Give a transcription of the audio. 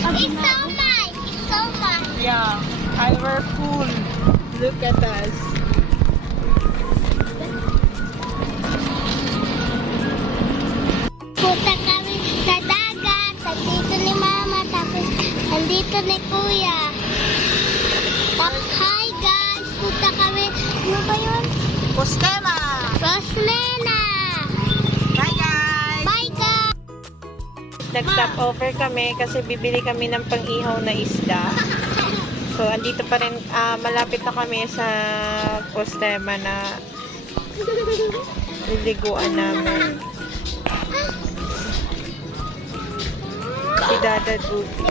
It's so much. It's so much. Yeah, and we're full. Look at us. Punta kami sa dagat. Nandito ni Mama. Tapos nandito ni Kuya. Tapos, hi guys. Punta kami. Ano ba yun? Postema! Roslena. Bye guys! Bye guys. Nag-stop over kami kasi bibili kami ng pang-ihaw na isda. So, andito pa rin, malapit na kami sa Postema na liliguan namin. Si Dada Duty.